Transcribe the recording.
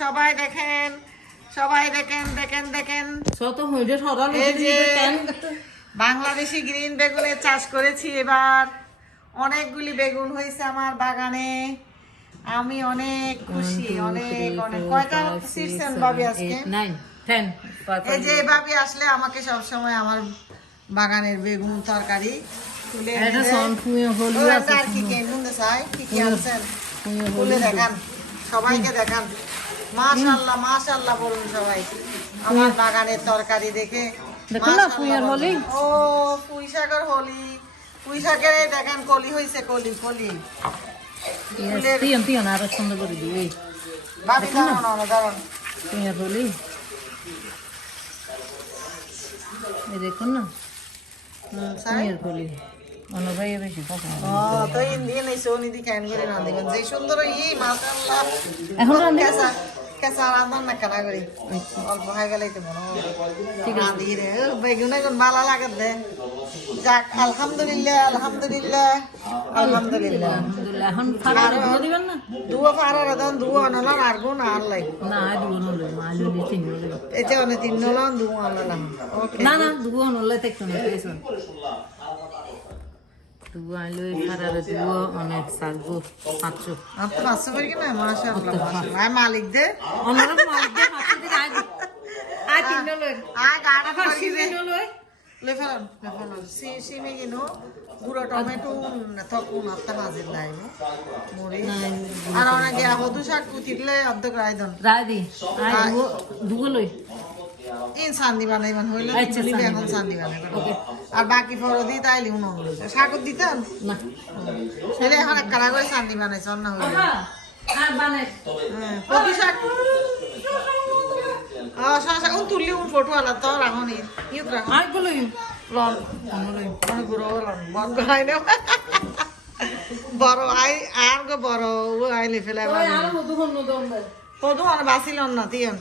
সবাই দেখেন, সবাই দেখেন দেখেন দেখেন। শত হইলে সরাল এই যে বাংলাদেশি গ্রিন বেগুনের চাষ করেছি এবার। অনেকগুলি বেগুন হয়েছে আমার বাগানে। আমি অনেক খুশি, অনেক অনেক। কয়টা ছিঁড়ছেন ভাবি আজকে? 9 10 এই যে ভাবি আসলে আমাকে সব সময় আমার বাগানের বেগুন তরকারি তুলে এটা সম্পূর্ণ হলো আছে আর কি কি নুন চাই কি কি আনছেন তুলে দেখান, সবাইকে দেখান। মাশাআল্লাহ মাশাআল্লাহ বলুন সবাই আমার বাগানের তরকারি দেখে। দেখুন না পুঁইয়ের হলি। ও পুঁই শাকের হলি, পুঁই শাকের এই দেখেন কলি হয়েছে, কলি কলি। তিয়ান তিয়ান আর সুন্দর করে দিই এই ভাবি দাঁড়ান না দাঁড়ান। পুঁইয়ের হলি এই দেখুন না পুঁইয়ের হলি অন্য ভাই বেশি পছন্দ। তো ইন্ডিয়ান এই সোনি দি ক্যান করে না দিবেন যে সুন্দর ই মাশাআল্লাহ। এখন রান্না কেসা কেসা রান্না না কেনা করি অল্প হয়ে গেলেই তো মনে হয় ঠিক আছে রে বেগুন এখন ভালো লাগে দে। যাক আলহামদুলিল্লাহ আলহামদুলিল্লাহ আলহামদুলিল্লাহ। আলহামদুলিল্লাহ এখন ফারা দিয়ে দিবেন না দুয়া ফারার দান দুয়া নলান আর গুণ আর লাই না দিব নলে মালু দি তিন নলে এতে অনেক তিন নলান দুয়া নলান। ওকে না না দিব নলে তে কোন পেছন দিব আইলো ফারা দিব অনেক সাগো 500 আপনি 500 করে কিনা মাশাআল্লাহ মাশাআল্লাহ। আয় মালিক দে অন্যরা মালিক দে 500 দিন আই তিন নলে আয় গাড়া আবার করে সিবি নলে লেফান লেফান সিমে কিনো গুঁড়ো টমেটো তখন আপনি হাজির নাই মুড়ি আর অনেকে হদু শাক কুতিলে অর্ধেক রায়দন রাদি আই দুগো লই ইনসান দিবা নাই মানে হইলে আচ্ছা, লিবে এখন সান দিবা নাই আর বাকি ফরো দি তাইলি উনো শাক দিতেন না ছেলে এখন এক কালা করে সান দিবা নাই সন্না হইলে আর বানে হদু শাক শাক তুললি ফটো আলা তো রাখনি ইউক রাখ আই বলই লন অনেক গুঁড়ো লন বন করাই না বড় আই আর গো বড় ও আইলে ফেলে ওই আর মধু হন্ন দম হদু আর বাসিলন না তিয়ন